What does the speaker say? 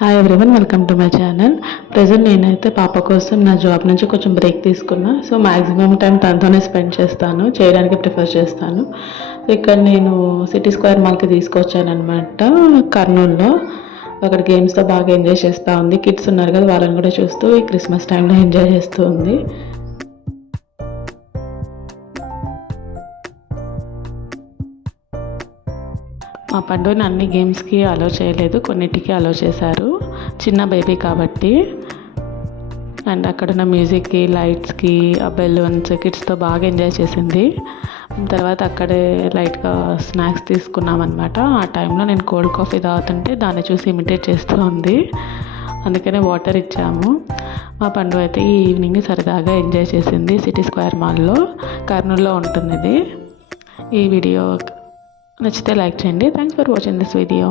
Hi everyone, welcome to my channel. Present నేనైతే పాప కోసం నా జాబ్ నుంచి కొంచెం బ్రేక్ తీసుకున్నా. సో మ్యాక్సిమం టైం తనతోనే స్పెండ్ చేస్తాను, చేయడానికి ప్రిఫర్ చేస్తాను. ఇక్కడ నేను సిటీ స్క్వేర్ మాల్కి తీసుకొచ్చాను అనమాట, కర్నూలులో. అక్కడ గేమ్స్తో బాగా ఎంజాయ్ చేస్తూ ఉంది. కిడ్స్ ఉన్నారు కదా, వాళ్ళని కూడా చూస్తూ ఈ క్రిస్మస్ టైంలో ఎంజాయ్ చేస్తూ ఉంది. మా పండుని అన్ని గేమ్స్కి అలో చేయలేదు, కొన్నిటికి అలో చేశారు, చిన్న బేబీ కాబట్టి. అండ్ అక్కడున్న మ్యూజిక్కి, లైట్స్కి, ఆ బెలూన్స్, కిడ్స్తో బాగా ఎంజాయ్ చేసింది. తర్వాత అక్కడే లైట్గా స్నాక్స్ తీసుకున్నాం అనమాట. ఆ టైంలో నేను కోల్డ్ కాఫీ తాగుతుంటే దాన్ని చూసి ఇమిటేట్ చేస్తూ ఉంది, అందుకనే వాటర్ ఇచ్చాము. మా పండు అయితే ఈ ఈవినింగ్ సరదాగా ఎంజాయ్ చేసింది సిటీ స్క్వేర్ మాల్లో. కర్నూలులో ఉంటుంది ఇది. ఈ వీడియో నచ్చితే లైక్ చేయండి. Thanks for watching this video.